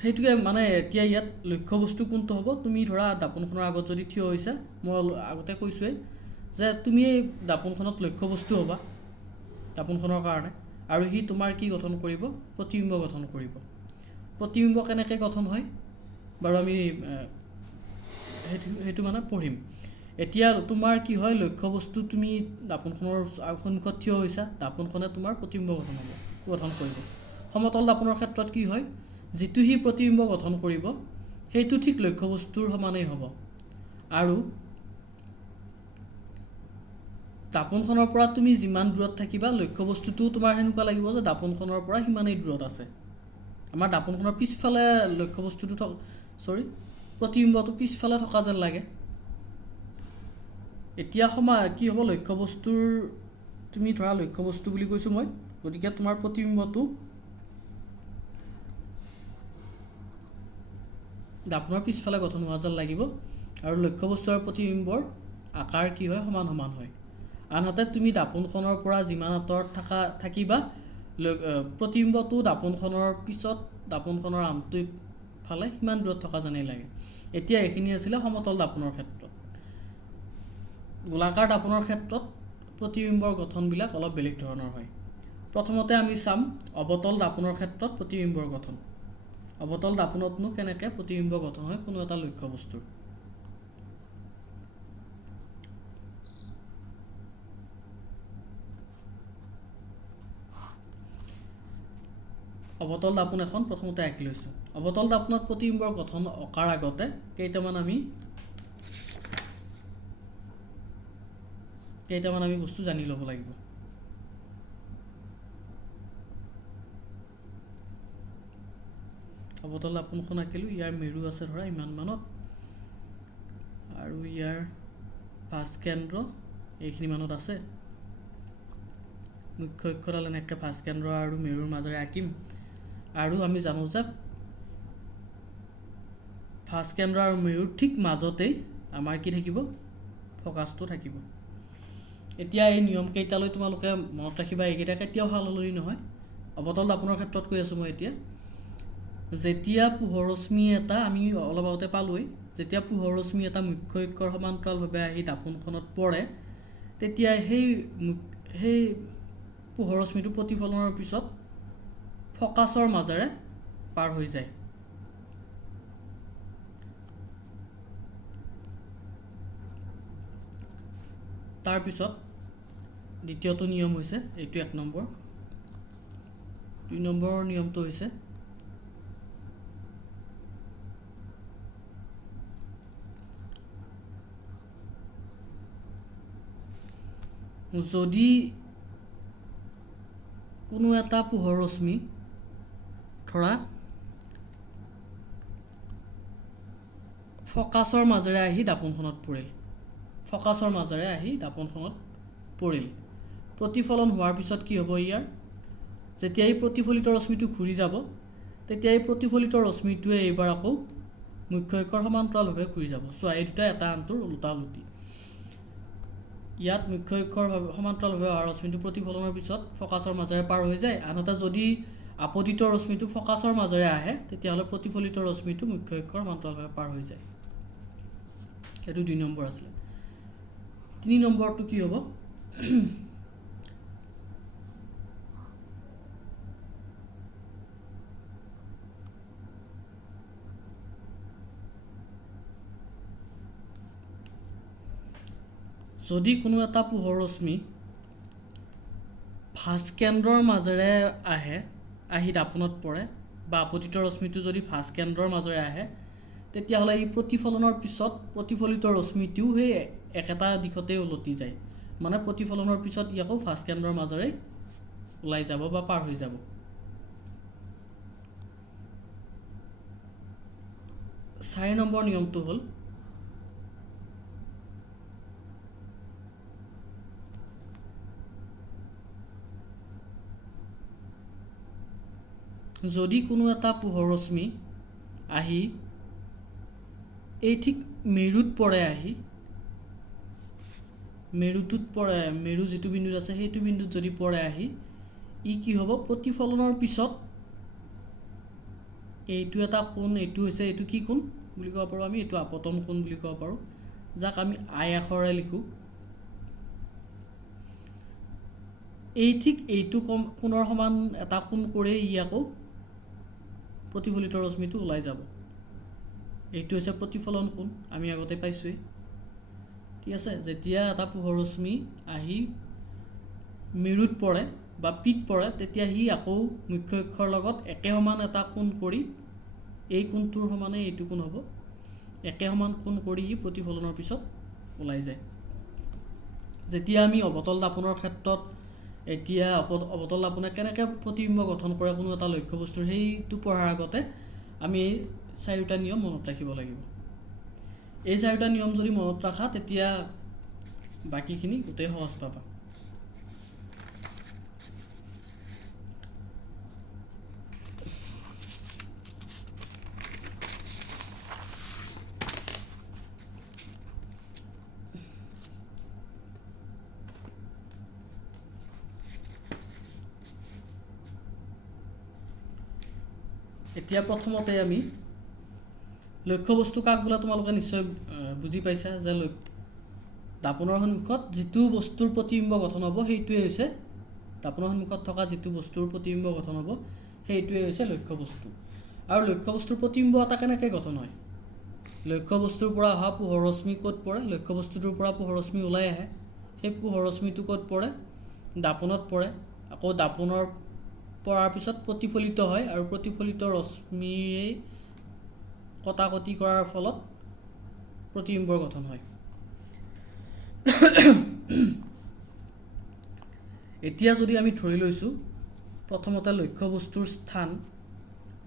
সেইটোকে মানে এতিয়া ইয়াত লক্ষ্য বস্তু কোনটো হ'ব, তুমি ধৰা দাপোনখনৰ আগত যদি থিয় হৈছা, মই আগতে কৈছোঁৱেই যে তুমি এই দাপোনখনত লক্ষ্য বস্তু হ'বা দাপোনখনৰ কাৰণে, আৰু সি তোমাৰ কি গঠন কৰিব, প্ৰতিবিম্ব গঠন কৰিব। প্ৰতিবিম্ব কেনেকৈ গঠন হয় বাৰু আমি সেইটো মানে পঢ়িম। এতিয়া তোমাৰ কি হয়, লক্ষ্য বস্তু তুমি দাপোনখনৰ সন্মুখত থিয় হৈছা, দাপোনখনে তোমাৰ প্ৰতিবিম্ব গঠন কৰিব। সমতল দাপোনৰ ক্ষেত্ৰত কি হয়, যিটো সি প্ৰতিবিম্ব গঠন কৰিব সেইটো ঠিক লক্ষ্য বস্তুৰ সমানেই হ'ব, আৰু দাপোনখনৰ পৰা তুমি যিমান দূৰত থাকিবা লক্ষ্য বস্তুটোও তোমাৰ সেনেকুৱা লাগিব যে দাপোনখনৰ পৰা সিমানেই দূৰত আছে। আমাৰ দাপোনখনৰ পিছফালে লক্ষ্য বস্তুটো প্ৰতিবিম্বটো পিছফালে থকা যেন লাগে। এতিয়া কি হ'ব, লক্ষ্য বস্তুৰ তুমি ধৰা লক্ষ্য বস্তু বুলি কৈছোঁ মই, গতিকে তোমাৰ প্ৰতিবিম্বটো দাপোনৰ পিছফালে গঠন হোৱা যেন লাগিব, আৰু লক্ষ্য বস্তু আৰু প্ৰতিবিম্বৰ আকাৰ কি হয়, সমান সমান হয়। আনহাতে তুমি দাপোনখনৰ পৰা যিমান আঁতৰত থাকিবা প্ৰতিবিম্বটো দাপোনখনৰ পিছত দাপোনখনৰ আনটো ফালে সিমান দূৰত থকা যেনেই লাগে। এতিয়া এইখিনি আছিলে সমতল দাপোনৰ ক্ষেত্ৰত। গোলাকাৰ দাপোনৰ ক্ষেত্ৰত প্ৰতিবিম্বৰ গঠনবিলাক অলপ বেলেগ ধৰণৰ হয়। প্ৰথমতে আমি চাম অৱতল দাপোনৰ ক্ষেত্ৰত প্ৰতিবিম্বৰ গঠন। অৱতল দাপোনতনো কেনেকৈ প্ৰতিবিম্ব গঠন হয় কোনো এটা লক্ষ্য বস্তুৰ। অৱতল দাপোন এখন প্ৰথমতে আঁকি লৈছোঁ। অৱতল দাপোনত প্ৰতিবিম্বৰ গঠন অঁকাৰ আগতে কেইটামান আমি বস্তু জানি ল'ব লাগিব। অৱতল দাপোনখন আঁকিলোঁ, ইয়াৰ মেৰু আছে ধৰা ইমান মানত, আৰু ইয়াৰ ফাৰ্ষ্ট কেন্দ্ৰ এইখিনি মানত আছে। মুখ্য অক্ষডাল এনেকৈ ফাৰ্ষ্ট কেন্দ্ৰ আৰু মেৰুৰ মাজেৰে আঁকিম, আৰু আমি জানো যে ফাৰ্ষ্ট কেন্দ্ৰ আৰু মেৰুৰ ঠিক মাজতেই আমাৰ কি থাকিব, ফকাছটো থাকিব। এতিয়া এই নিয়মকেইটালৈ তোমালোকে মনত ৰাখিবা, এইকেইটা কেতিয়াও সলনি নহয়। অৱতল দাপোনৰ ক্ষেত্ৰত কৈ আছোঁ মই এতিয়া, যেতিয়া পোহৰ ৰশ্মি এটা আমি অলপ আগতে পালোঁৱেই, যেতিয়া পোহৰ ৰশ্মি এটা মুখ্য অক্ষৰ সমান্তৰালভাৱে আহি দাপোনখনত পৰে, তেতিয়া সেই পোহৰ ৰশ্মিটো প্ৰতিফলনৰ পিছত ফকাছৰ মাজেৰে পাৰ হৈ যায়। তাৰপিছত দ্বিতীয়টো নিয়ম হৈছে, এইটো 1 নম্বৰ। 2 নম্বৰৰ নিয়মটো হৈছে যদি কোনো এটা পোহৰ ৰশ্মি ধৰা ফকাছৰ মাজেৰে আহি দাপোনখনত পৰিল, প্ৰতিফলন হোৱাৰ পিছত কি হ'ব, ইয়াৰ যেতিয়া এই প্ৰতিফলিত ৰশ্মিটো ঘূৰি যাব, তেতিয়া এই প্ৰতিফলিত ৰশ্মিটোৱে এইবাৰ আকৌ মুখ্য অক্ষৰ সমান্তৰালভাৱে ঘূৰি যাব। চোৱা, এই দুটা এটা আনটোৰ ওলোটা ওলোটি। ইয়াত মুখ্য অক্ষৰ সমান্তৰালভাৱে অহা ৰশ্মিটো প্ৰতিফলনৰ পিছত ফকাছৰ মাজেৰে পাৰ হৈ যায়, আনহাতে যদি আপতিত ৰশ্মিটো ফকাছৰ মাজেৰে আহে তেতিয়াহ'লে প্ৰতিফলিত ৰশ্মিটো মুখ্য অক্ষৰ সমান্তৰালভাৱে পাৰ হৈ যায়। এইটো 2 নম্বৰ আছিলে। 3 নম্বৰটো কি হ'ব, যদি কোনো এটা পোহৰ ৰশ্মি ফাৰ্ষ্ট কেন্দ্ৰৰ মাজেৰে আহি দাপোনত পৰে, বা আপতিত ৰশ্মিটো যদি ফাৰ্ষ্ট কেন্দ্ৰৰ মাজেৰে আহে, তেতিয়াহ'লে এই প্ৰতিফলনৰ পিছত প্ৰতিফলিত ৰশ্মিটোও সেই একেটা দিশতেই উলটি যায়। মানে প্ৰতিফলনৰ পিছত ই আকৌ ফাৰ্ষ্ট কেন্দ্ৰৰ মাজেৰে ওলাই যাব বা পাৰ হৈ যাব। 4 নম্বৰ নিয়মটো হ'ল যদি কোনো এটা পোহৰ ৰশ্মি আহি এই ঠিক মেৰুত পৰে আহি মেৰুটোত পৰে মেৰু যিটো বিন্দুত আছে সেইটো বিন্দুত যদি পৰে আহি ই কি হ'ব প্ৰতিফলনৰ পিছত এইটো এটা কোণ এইটো হৈছে এইটো কি কোণ বুলি ক'ব পাৰোঁ আমি এইটো আপতন কোণ বুলি ক'ব পাৰোঁ যাক আমি আই আখৰে লিখোঁ এই ঠিক এইটো কোণৰ সমান এটা কোণ কৰি ই আকৌ প্ৰতিফলিত ৰশ্মিটো ওলাই যাব এইটো হৈছে প্ৰতিফলন কোণ আমি আগতে পাইছোঁই ঠিক আছে যেতিয়া এটা পোহৰ ৰশ্মি আহি মেৰুত পৰে বা পিত পৰে তেতিয়া সি আকৌ মুখ্য অক্ষৰ লগত একে সমান এটা কোণ কৰি এই কোণটোৰ সমানে এইটো কোণ হ'ব একে সমান কোণ কৰি ই প্ৰতিফলনৰ পিছত ওলাই যায় যেতিয়া আমি অৱতল দাপনৰ ক্ষেত্ৰত এতিয়া অৱতল দাপনে কেনেকৈ প্ৰতিবিম্ব গঠন কৰে কোনো এটা লক্ষ্য বস্তুৰ সেইটো পঢ়াৰ আগতে আমি এই 4টা নিয়ম মনত ৰাখিব লাগিব এই 4টা নিয়ম যদি মনত ৰাখা তেতিয়া বাকীখিনি গোটেই সহজ পাবা এতিয়া প্ৰথমতে আমি লক্ষ্য বস্তু কাক বোলে তোমালোকে নিশ্চয় বুজি পাইছা যে দাপনৰ সন্মুখত যিটো বস্তুৰ প্ৰতিবিম্ব গঠন হ'ব সেইটোৱে হৈছে দাপনৰ সন্মুখত থকা যিটো বস্তুৰ প্ৰতিবিম্ব গঠন হ'ব সেইটোৱে হৈছে লক্ষ্য বস্তু আৰু লক্ষ্য বস্তুৰ প্ৰতিবিম্ব এটা কেনেকৈ গঠন হয় লক্ষ্য বস্তুৰ পৰা অহা পোহৰ ৰশ্মি ক'ত পৰে লক্ষ্য বস্তুটোৰ পৰা পোহৰ ৰশ্মি ওলাই আহে সেই পোহৰ ৰশ্মিটো ক'ত পৰে দাপনত পৰে আকৌ দাপনৰ পৰাৰ পিছত প্ৰতিফলিত হয় আৰু প্ৰতিফলিত ৰশ্মিয়ে কটাকটি কৰাৰ ফলত প্ৰতিবিম্বৰ গঠন হয় এতিয়া যদি আমি ধৰি লৈছোঁ প্ৰথমতে লক্ষ্য বস্তুৰ স্থান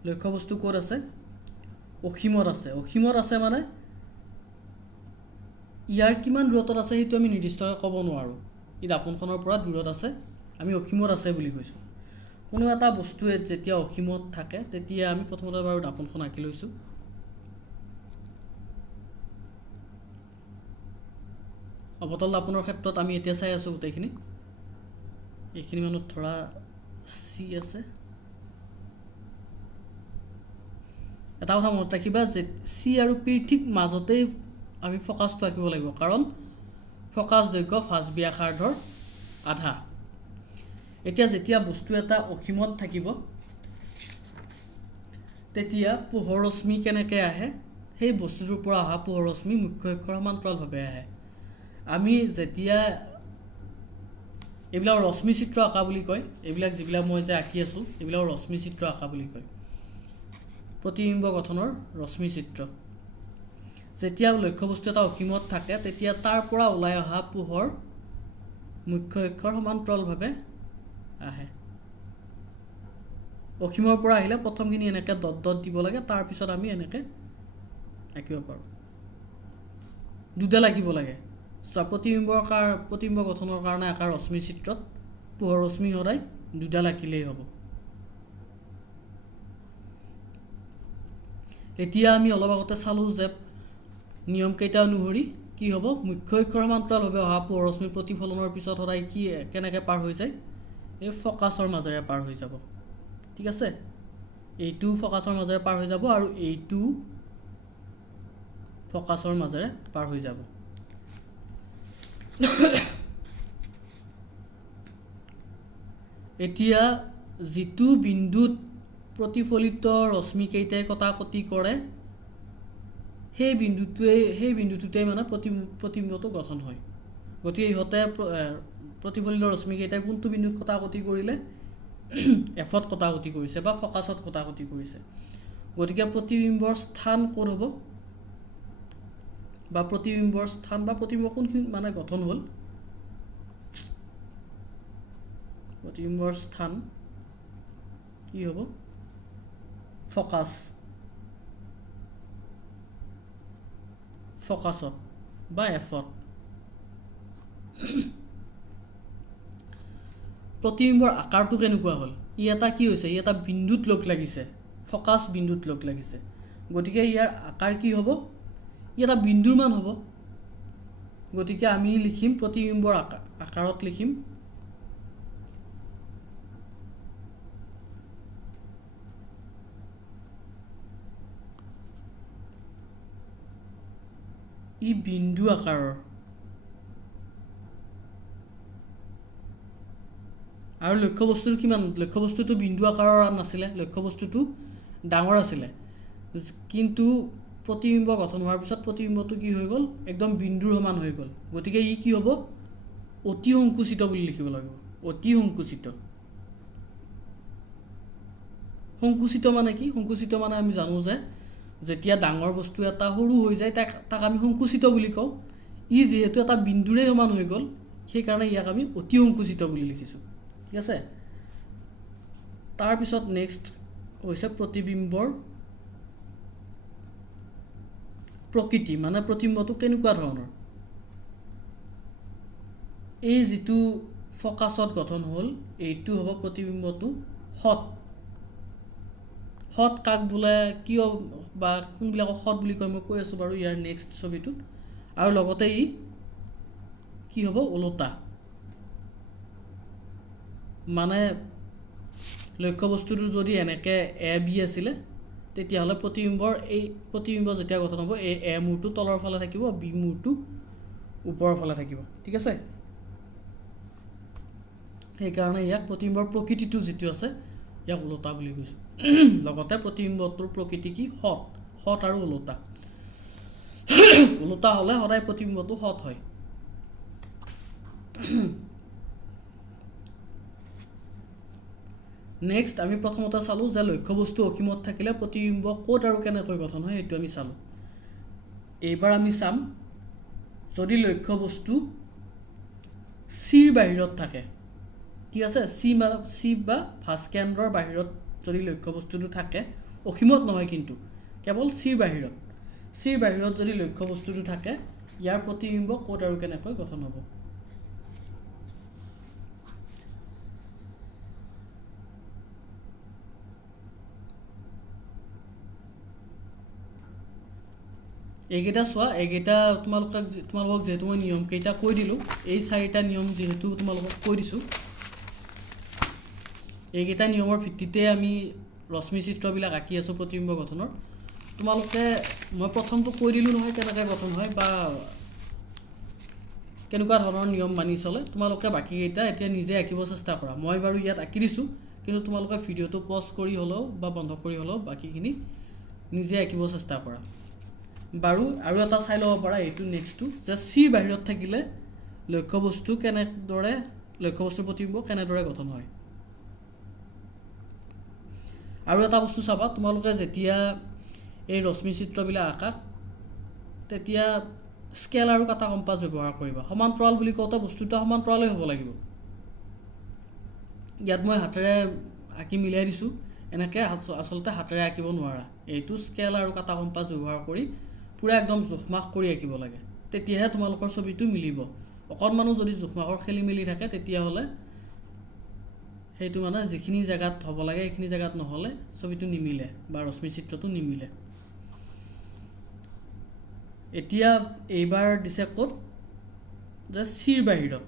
লক্ষ্য বস্তু ক'ত আছে অসীমত আছে মানে ইয়াৰ কিমান দূৰত্বত আছে সেইটো আমি নিৰ্দিষ্টকৈ ক'ব নোৱাৰোঁ ই দাপনখনৰ পৰা দূৰত আছে আমি অসীমত আছে বুলি কৈছোঁ কোনো এটা বস্তুৱে যেতিয়া অসীমত থাকে তেতিয়া আমি প্ৰথমতে বাৰু দাপনখন আঁকি লৈছোঁ অৱতল দাপনৰ ক্ষেত্ৰত আমি এতিয়া চাই আছোঁ গোটেইখিনি এইখিনি মানত ধৰা চি আছে এটা কথা মনত ৰাখিবা যে চি আৰু পিৰ ঠিক মাজতেই আমি ফ'কাছটো আঁকিব লাগিব কাৰণ ফ'কাছ দৈৰ্ঘ্য ফাজ ব্যাসাৰ্ধৰ আধা এতিয়া যেতিয়া বস্তু এটা অসীমত থাকিব তেতিয়া পোহৰ ৰশ্মি কেনেকৈ আহে সেই বস্তুটোৰ পৰা অহা পোহৰ ৰশ্মি মুখ্য অক্ষৰ সমান্তৰালভাৱে আহে আমি যেতিয়া এইবিলাক ৰশ্মি চিত্ৰ আঁকা বুলি কয় এইবিলাক যিবিলাক মই যে আঁকি আছোঁ এইবিলাক ৰশ্মি চিত্ৰ আঁকা বুলি কয় প্ৰতিবিম্ব গঠনৰ ৰশ্মি চিত্ৰ যেতিয়া লক্ষ্য বস্তু এটা অসীমত থাকে তেতিয়া তাৰ পৰা ওলাই অহা পোহৰ মুখ্য অক্ষৰ সমান্তৰালভাৱে আহে অসীমৰ পৰা আহিলে প্ৰথমখিনি এনেকৈ ডট ডট দিব লাগে তাৰপিছত আমি এনেকৈ আঁকিব পাৰোঁ দুডাল আঁকিব লাগে প্ৰতিবিম্ব গঠনৰ কাৰণে আঁকা ৰশ্মি চিত্ৰত পোহৰ ৰশ্মি সদায় দুডাল আঁকিলেই হ'ব এতিয়া আমি অলপ আগতে চালোঁ যে নিয়মকেইটা অনুসৰি কি হ'ব মুখ্য অক্ষৰ সমান্তৰালভাৱে অহা পোহৰ ৰশ্মি প্ৰতিফলনৰ পিছত সদায় কি কেনেকৈ পাৰ হৈ যায় এই ফ'কাছৰ মাজেৰে পাৰ হৈ যাব ঠিক আছে এইটো ফ'কাছৰ মাজেৰে পাৰ হৈ যাব আৰু এইটো ফ'কাছৰ মাজেৰে পাৰ হৈ যাব এতিয়া যিটো বিন্দুত প্ৰতিফলিত ৰশ্মিকেইটাই কটাকটি কৰে সেই বিন্দুটোতেই মানে প্ৰতিবিম্বটো গঠন হয় গতিকে ইহঁতে প্ৰতিফলিত ৰশ্মিকেইটাই কোনটো বিন্দুত কটাকটি কৰিলে এফত কটাকটি কৰিছে বা ফ'কাছত কটাকটি কৰিছে গতিকে প্ৰতিবিম্বৰ স্থান ক'ত হ'ব বা প্ৰতিবিম্বৰ স্থান বা প্ৰতিবিম্ব কোনখিনি মানে গঠন হ'ল প্ৰতিবিম্বৰ স্থান কি হ'ব ফ'কাছ ফকাছত বা এফত প্ৰতিবিম্বৰ আকাৰটো কেনেকুৱা হ'ল ই এটা কি হৈছে ই এটা বিন্দুত লগ লাগিছে ফকাছ বিন্দুত লগ লাগিছে গতিকে ইয়াৰ আকাৰ কি হ'ব ই এটা বিন্দুৰ মান হ'ব গতিকে আমি লিখিম প্ৰতিবিম্বৰ আকাৰত লিখিম ই বিন্দু আকাৰৰ আৰু লক্ষ্যবস্তুটো কিমান লক্ষ্যবস্তুটো বিন্দু আকাৰৰ নাছিলে লক্ষ্যবস্তুটো ডাঙৰ আছিলে কিন্তু প্ৰতিবিম্ব গঠন হোৱাৰ পিছত প্ৰতিবিম্বটো কি হৈ গ'ল একদম বিন্দুৰ সমান হৈ গ'ল গতিকে ই কি হ'ব অতি সংকুচিত বুলি লিখিব লাগিব অতি সংকুচিত সংকুচিত মানে কি সংকুচিত মানে আমি জানো যে যেতিয়া ডাঙৰ বস্তু এটা সৰু হৈ যায় তাক আমি সংকুচিত বুলি কওঁ ই যেহেতু এটা বিন্দুৰে সমান হৈ গ'ল সেইকাৰণে ইয়াক আমি অতি সংকুচিত বুলি লিখিছোঁ ঠিক আছে তাৰপিছত নেক্সট হৈছে প্ৰতিবিম্বৰ প্ৰকৃতি মানে প্ৰতিবিম্বটো কেনেকুৱা ধৰণৰ এই যিটো ফকাছত গঠন হ'ল এইটো হ'ব প্ৰতিবিম্বটো হট কাক বোলে কিয় বা কোনবিলাকক হট বুলি কয় মই কৈ আছোঁ বাৰু ইয়াৰ নেক্সট ছবিটোত আৰু লগতে ই কি হ'ব ওলোটা মানে লক্ষ্যবস্তুটো যদি এনেকৈ এ বি আছিলে তেতিয়াহ'লে প্ৰতিবিম্ব যেতিয়া গঠন হ'ব এই এ মূৰটো তলৰ ফালে থাকিব বি মূৰটো ওপৰৰ ফালে থাকিব ঠিক আছে সেইকাৰণে ইয়াক প্ৰতিবিম্বৰ প্ৰকৃতিটো যিটো আছে ইয়াক ওলোটা বুলি কৈছোঁ লগতে প্ৰতিবিম্বটোৰ প্ৰকৃতি কি হট আৰু ওলোটা হ'লে সদায় প্ৰতিবিম্বটো হট হয় নেক্সট আমি প্ৰথমতে চালোঁ যে লক্ষ্যবস্তু অসীমত থাকিলে প্ৰতিবিম্ব ক'ত আৰু কেনেকৈ গঠন হয় এইটো আমি চালোঁ এইবাৰ আমি চাম যদি লক্ষ্যবস্তু চিৰ বাহিৰত থাকে ঠিক আছে চি বা ভাস্কেন্দ্ৰৰ বাহিৰত যদি লক্ষ্যবস্তুটো থাকে অসীমত নহয় কিন্তু কেৱল চিৰ বাহিৰত যদি লক্ষ্যবস্তুটো থাকে ইয়াৰ প্ৰতিবিম্ব ক'ত আৰু কেনেকৈ গঠন হ'ব এইকেইটা চোৱা এইকেইটা তোমালোকক যেহেতু মই নিয়মকেইটা কৈ দিলোঁ এই 4টা নিয়ম যিহেতু তোমালোকক কৈ দিছোঁ এইকেইটা নিয়মৰ ভিত্তিতে আমি ৰশ্মি চিত্ৰবিলাক আঁকি আছোঁ প্ৰতিবিম্ব গঠনৰ তোমালোকে মই প্ৰথমটো কৈ দিলোঁ নহয় কেনেকৈ গঠন হয় বা কেনেকুৱা ধৰণৰ নিয়ম মানি চলে তোমালোকে বাকীকেইটা এতিয়া নিজে আঁকিব চেষ্টা কৰা মই বাৰু ইয়াত আঁকি দিছোঁ কিন্তু তোমালোকে ভিডিঅ'টো পজ কৰি হ'লেও বা বন্ধ কৰি হ'লেও বাকীখিনি নিজে আঁকিব চেষ্টা কৰা বাৰু আৰু এটা চাই ল'ব পাৰা এইটো নেক্সটটো যে চিৰ বাহিৰত থাকিলে লক্ষ্যবস্তুৰ প্ৰতিবিম্ব কেনেদৰে গঠন হয় আৰু এটা বস্তু চাবা তোমালোকে যেতিয়া এই ৰশ্মি চিত্ৰবিলাক আঁকা তেতিয়া স্কেল আৰু কাটা কম্পাছ ব্যৱহাৰ কৰিবা সমান্তৰাল বুলি কওঁতে বস্তুটো সমান্তৰালেই হ'ব লাগিব ইয়াত মই হাতেৰে আঁকি মিলাই দিছোঁ এনেকৈ আচলতে হাতেৰে আঁকিব নোৱাৰা এইটো স্কেল আৰু কাটা কম্পাছ ব্যৱহাৰ কৰি পুৰা একদম জোখমাখ কৰি আঁকিব লাগে তেতিয়াহে তোমালোকৰ ছবিটো মিলিব অকণমানো যদি জোখমাখৰ খেলি মেলি থাকে তেতিয়াহ'লে সেইটো মানে যিখিনি জেগাত হ'ব লাগে সেইখিনি জেগাত নহ'লে ছবিটো নিমিলে বা ৰশ্মি চিত্ৰটো নিমিলে এতিয়া এইবাৰ দিছে ক'ত যে চিৰ বাহিৰত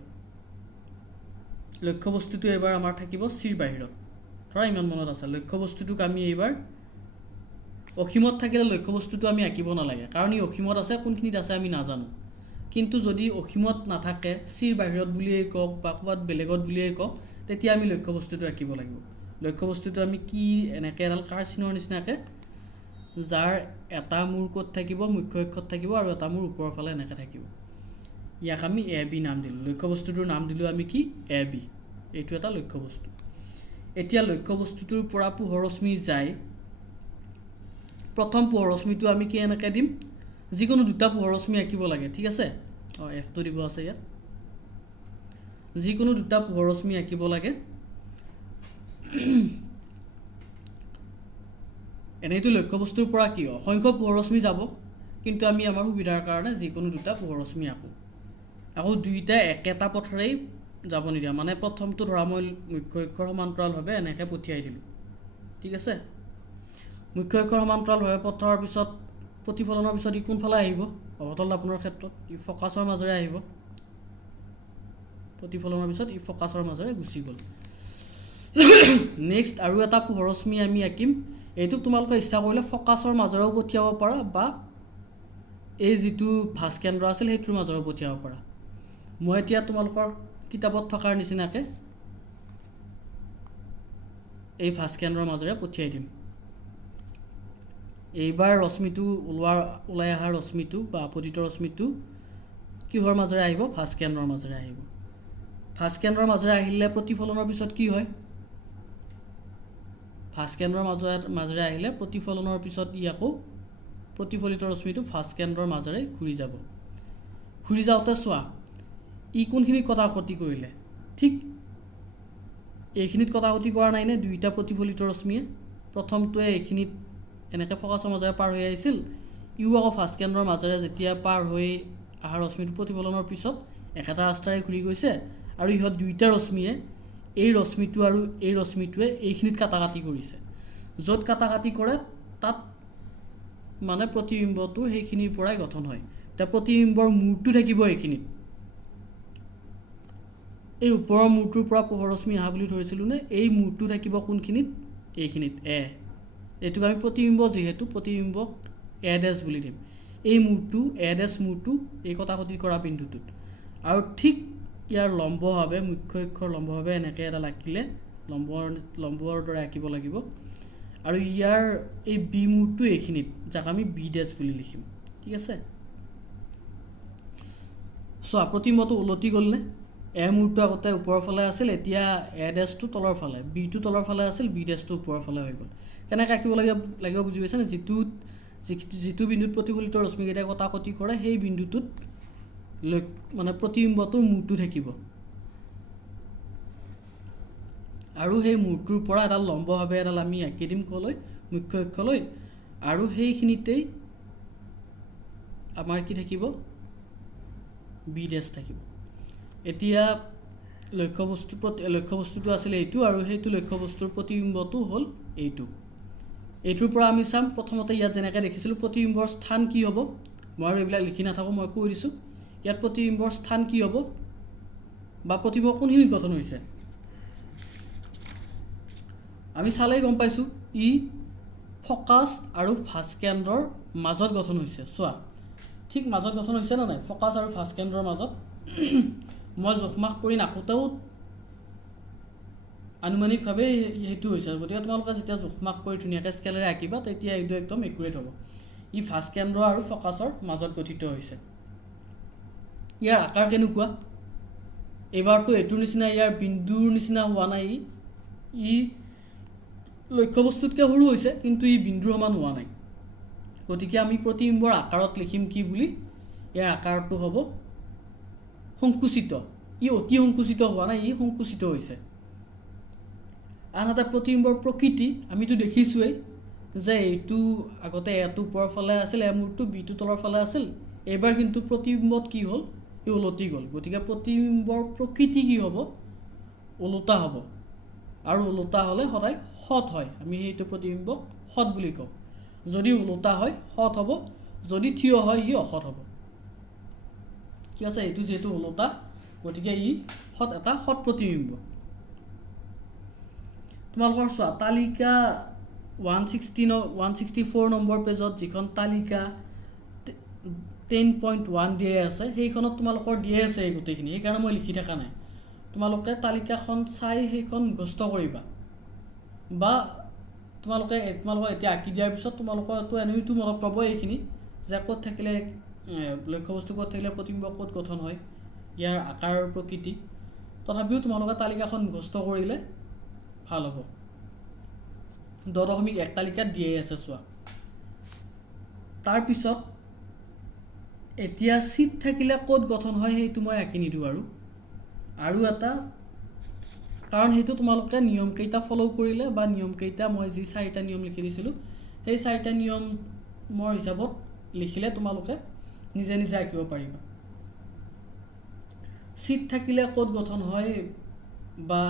লক্ষ্যবস্তুটো এইবাৰ আমাৰ থাকিব চিৰ বাহিৰত ধৰা ইমান মনত আছে লক্ষ্যবস্তুটোক আমি এইবাৰ অসীমত থাকিলে লক্ষ্যবস্তুটো আমি আঁকিব নালাগে কাৰণ ই অসীমত আছে কোনখিনিত আছে আমি নাজানো কিন্তু যদি অসীমত নাথাকে চিৰ বাহিৰত বুলিয়েই কওক বা ক'ৰবাত বেলেগত বুলিয়েই কওক তেতিয়া আমি লক্ষ্যবস্তুটো আঁকিব লাগিব লক্ষ্যবস্তুটো আমি কি এনেকৈ এডাল কাৰ চিনৰ নিচিনাকৈ যাৰ এটা মূৰ ক'ত থাকিব মুখ্য অক্ষত থাকিব আৰু এটা মূৰ ওপৰৰ ফালে এনেকৈ থাকিব ইয়াক আমি এ বি নাম দিলোঁ লক্ষ্যবস্তুটোৰ নাম দিলোঁ আমি কি এ বি এইটো এটা লক্ষ্যবস্তু এতিয়া লক্ষ্যবস্তুটোৰ পৰা পোহৰ ৰশ্মি যায় প্ৰথম পোহৰ ৰশ্মিটো আমি কি এনেকৈ দিম যিকোনো দুটা পোহৰ ৰশ্মি আঁকিব লাগে ঠিক আছে এফটো দিব আছে ইয়াত যিকোনো দুটা পোহৰ ৰশ্মি আঁকিব লাগে এনেইতো লক্ষ্যবস্তুৰ পৰা কি অসংখ্য পোহৰ ৰশ্মি যাব কিন্তু আমি আমাৰ সুবিধাৰ কাৰণে যিকোনো দুটা পোহৰ ৰশ্মি আঁকো আকৌ দুইটা একেটা পথৰেই যাব নিদিয়া মানে প্ৰথমটো ধৰা মই মুখ্য অক্ষৰ সমান্তৰালভাৱে এনেকৈ পঠিয়াই দিলোঁ ঠিক আছে মুখ্য অক্ষৰ সমান্তৰালভাৱে পঠোৱাৰ পিছত প্ৰতিফলনৰ পিছত ই কোনফালে আহিব অৱতল দাপোনৰ ক্ষেত্ৰত ই ফকাছৰ মাজেৰে আহিব প্ৰতিফলনৰ পিছত ই ফকাছৰ মাজেৰে গুচি গ'ল নেক্সট আৰু এটা পোহৰ ৰশ্মি আমি আঁকিম এইটো তোমালোকে ইচ্ছা কৰিলে ফকাছৰ মাজেৰেও পঠিয়াব পাৰা বা এই যিটো ভাঁজ কেন্দ্ৰ আছিল সেইটোৰ মাজেৰেও পঠিয়াব পাৰা মই এতিয়া তোমালোকৰ কিতাপত থকাৰ নিচিনাকৈ এই ভাঁজ কেন্দ্ৰৰ মাজেৰে পঠিয়াই দিম এইবাৰ ৰশ্মিটো ওলাই অহা ৰশ্মিটো বা আপতিত ৰশ্মিটো কিহৰ মাজেৰে আহিব ভাঁজ কেন্দ্ৰৰ মাজেৰে আহিব ভাঁজ কেন্দ্ৰৰ মাজেৰে আহিলে প্ৰতিফলনৰ পিছত কি হয় ভাঁজ কেন্দ্ৰৰ মাজেৰে আহিলে প্ৰতিফলনৰ পিছত ই আকৌ প্ৰতিফলিত ৰশ্মিটো ভাঁজ কেন্দ্ৰৰ মাজেৰে ঘূৰি যাব ঘূৰি যাওঁতে চোৱা ই কোনখিনিত কটাকটি কৰিলে ঠিক এইখিনিত কটাকটি কৰা নাইনে দুইটা প্ৰতিফলিত ৰশ্মিয়ে প্ৰথমটোৱে এইখিনিত এনেকৈ ফকাছৰ মাজেৰে পাৰ হৈ আহিছিল ইও আকৌ ভাঁজ কেন্দ্ৰৰ মাজেৰে যেতিয়া পাৰ হৈ অহা ৰশ্মিটো প্ৰতিফলনৰ পিছত একেটা ৰাস্তাৰে ঘূৰি গৈছে আৰু ইহঁত দুইটা ৰশ্মিয়ে এই ৰশ্মিটো আৰু এই ৰশ্মিটোৱে এইখিনিত কাটাকাটি কৰিছে য'ত কাটাকাটি কৰে তাত মানে প্ৰতিবিম্বটো সেইখিনিৰ পৰাই গঠন হয় এতিয়া প্ৰতিবিম্বৰ মূৰটো থাকিব এইখিনিত এই ওপৰৰ মূৰটোৰ পৰা পোহৰ ৰশ্মি অহা বুলি ধৰিছিলোঁ নে এই মূৰটো থাকিব কোনখিনিত এইখিনিত এইটোক আমি প্ৰতিবিম্ব যিহেতু প্ৰতিবিম্বক এ ডেছ বুলি দিম এই মূৰটো এ ডেছ মূৰটো এই কটাকটি কৰা বিন্দুটোত আৰু ঠিক ইয়াৰ লম্বভাৱে মুখ্য অক্ষৰ লম্বভাৱে এনেকৈ এডাল আঁকিলে লম্বৰ দৰে আঁকিব লাগিব আৰু ইয়াৰ এই বি মূৰটো এইখিনিত যাক আমি বি ডেছ বুলি লিখিম ঠিক আছে চোৱা প্ৰতিবিম্বটো ওলটি গ'লনে এ মূৰটো আগতে ওপৰৰ ফালে আছিল এতিয়া এ ডেছটো তলৰ ফালে বিটো তলৰ ফালে আছিল বি ডেছটো ওপৰৰ ফালে হৈ গ'ল কেনেকৈ আঁকিব লাগিব বুজি পাইছেনে যিটো বিন্দুত প্ৰতিফলিত ৰশ্মিকেইটাই কটাকটি কৰে সেই বিন্দুটোত মানে প্ৰতিবিম্বটোৰ মূৰটো থাকিব আৰু সেই মূৰটোৰ পৰা এডাল লম্বভাৱে এডাল আমি আঁকি দিম কলৈ মুখ্য অক্ষলৈ আৰু সেইখিনিতেই আমাৰ কি থাকিব বি ডেছ থাকিব এতিয়া লক্ষ্যবস্তুটো আছিলে এইটো আৰু সেইটো লক্ষ্যবস্তুৰ প্ৰতিবিম্বটো হ'ল এইটোৰ পৰা আমি চাম প্ৰথমতে ইয়াত যেনেকৈ দেখিছিলোঁ প্ৰতিবিম্বৰ স্থান কি হ'ব মই আৰু এইবিলাক লিখি নাথাকোঁ মই কৈ দিছোঁ ইয়াত প্ৰতিবিম্বৰ স্থান কি হ'ব বা প্ৰতিবিম্ব কোনখিনিত গঠন হৈছে আমি চালেই গম পাইছোঁ ই ফকাছ আৰু ভাঁজ কেন্দ্ৰৰ মাজত গঠন হৈছে চোৱা ঠিক মাজত গঠন হৈছে নে নাই ফকাছ আৰু ভাঁজ কেন্দ্ৰৰ মাজত মই জোখমাখ কৰি নাকোতেও আনুমানিকভাৱে সেইটো হৈছে গতিকে তোমালোকে যেতিয়া জোখমাখ কৰি ধুনীয়াকৈ স্কেলেৰে আঁকিবা তেতিয়া এইটো একদম একুৰেট হ'ব ই ভাঁজ কেন্দ্ৰ আৰু ফকাছৰ মাজত গঠিত হৈছে ইয়াৰ আকাৰ কেনেকুৱা এইবাৰতো এইটোৰ নিচিনা ইয়াৰ বিন্দুৰ নিচিনা হোৱা নাই ই লক্ষ্যবস্তুতকৈ সৰু হৈছে কিন্তু ই বিন্দুৰ সমান হোৱা নাই গতিকে আমি প্ৰতিবিম্বৰ আকাৰত লিখিম কি বুলি ইয়াৰ আকাৰটো হ'ব সংকুচিত ই অতি সংকুচিত হোৱা নাই ই সংকুচিত হৈছে আনহাতে প্ৰতিবিম্বৰ প্ৰকৃতি আমিতো দেখিছোঁৱেই যে এইটো আগতে এটো ওপৰৰ ফালে আছিল এ মূৰটো বিটো তলৰ ফালে আছিল এইবাৰ কিন্তু প্ৰতিবিম্বত কি হ'ল ই ওলটি গ'ল গতিকে প্ৰতিবিম্বৰ প্ৰকৃতি কি হ'ব ওলোটা হ'ব আৰু ওলোটা হ'লে সদায় সৎ হয় আমি সেইটো প্ৰতিবিম্বক সৎ বুলি কওঁ যদি ওলোটা হয় সৎ হ'ব যদি থিয় হয় ই অসৎ হ'ব ঠিক আছে এইটো যিহেতু ওলোটা গতিকে ই এটা সৎ প্ৰতিবিম্ব তোমালোকৰ চোৱা তালিকা 164 নম্বৰ পেজত যিখন তালিকা 10.1 দিয়ে আছে সেইখনত তোমালোকৰ দিয়ে আছে এই গোটেইখিনি সেইকাৰণে মই লিখি থকা নাই তোমালোকে তালিকাখন চাই সেইখন মুখস্থ কৰিবা বা তোমালোকে এতিয়া আঁকি দিয়াৰ পিছত তোমালোকৰতো এনেইতো মনত পাব এইখিনি যে ক'ত থাকিলে লক্ষ্যবস্তু ক'ত থাকিলে প্ৰতিবিম্ব ক'ত গঠন হয় ইয়াৰ আকাৰ প্ৰকৃতি তথাপিও তোমালোকে তালিকাখন মুখস্থ কৰিলে ভাল হ'ব 10.1 তালিকাত দিয়ে আছে চোৱা তাৰপিছত এতিয়া চিট থাকিলে ক'ত গঠন হয় সেইটো মই আঁকি নিদিওঁ আৰু এটা কাৰণ সেইটো তোমালোকে নিয়মকেইটা ফ'ল' কৰিলে বা নিয়মকেইটা মই যি 4টা নিয়ম লিখি দিছিলোঁ সেই 4টা নিয়মৰ হিচাপত লিখিলে তোমালোকে নিজে নিজে আঁকিব পাৰিবা চিট থাকিলে ক'ত গঠন হয় বা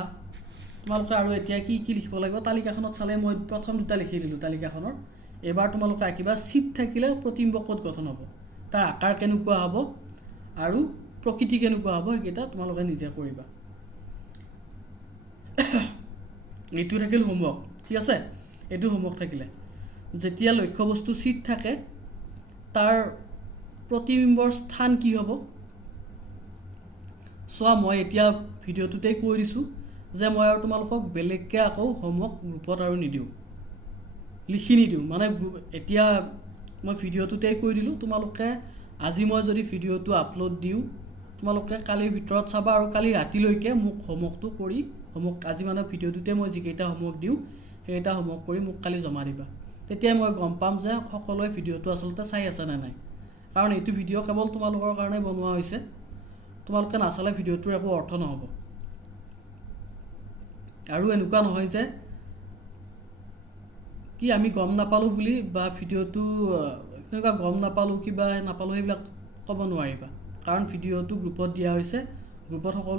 তোমালোকে আৰু এতিয়া কি কি লিখিব লাগিব তালিকাখনত চালে মই প্ৰথম দুটা লিখি দিলোঁ তালিকাখনৰ এবাৰ তোমালোকে আঁকিবা চিট থাকিলে প্ৰতিবিম্ব ক'ত গঠন হ'ব তাৰ আকাৰ কেনেকুৱা হ'ব আৰু প্ৰকৃতি কেনেকুৱা হ'ব সেইকেইটা তোমালোকে নিজে কৰিবা এইটো থাকিল হোমৱৰ্ক ঠিক আছে এইটো হোমৱৰ্ক থাকিলে যেতিয়া লক্ষ্যবস্তু চিট থাকে তাৰ প্ৰতিবিম্বৰ স্থান কি হ'ব চোৱা মই এতিয়া ভিডিঅ'টোতেই কৈ দিছোঁ যে মই আৰু তোমালোকক বেলেগকৈ আকৌ হোমৱৰ্ক গ্ৰুপত আৰু নিদিওঁ লিখি নিদিওঁ মানে এতিয়া মই ভিডিঅ'টোতেই কৈ দিলোঁ তোমালোকে আজি মই যদি ভিডিঅ'টো আপলোড দিওঁ তোমালোকে কালিৰ ভিতৰত চাবা আৰু কালি ৰাতিলৈকে মোক হোমৱৰ্কটো কৰি হোমৱৰ্ক আজি মানে ভিডিঅ'টোতে মই যিকেইটা হোমৱৰ্ক দিওঁ সেইকেইটা হোমৱৰ্ক কৰি মোক কালি জমা দিবা তেতিয়া মই গম পাম যে সকলোৱে ভিডিঅ'টো আচলতে চাই আছে নে নাই কাৰণ এইটো ভিডিঅ' কেৱল তোমালোকৰ কাৰণে বনোৱা হৈছে তোমালোকে নাচালে ভিডিঅ'টোৰ একো অৰ্থ নহ'ব আৰু এনেকুৱা নহয় যে কি আমি গম নাপালোঁ বুলি বা ভিডিঅ'টো এনেকুৱা গম নাপালোঁ কিবা নাপালোঁ সেইবিলাক ক'ব নোৱাৰিবা কাৰণ ভিডিঅ'টো গ্ৰুপত দিয়া হৈছে গ্ৰুপত সকলো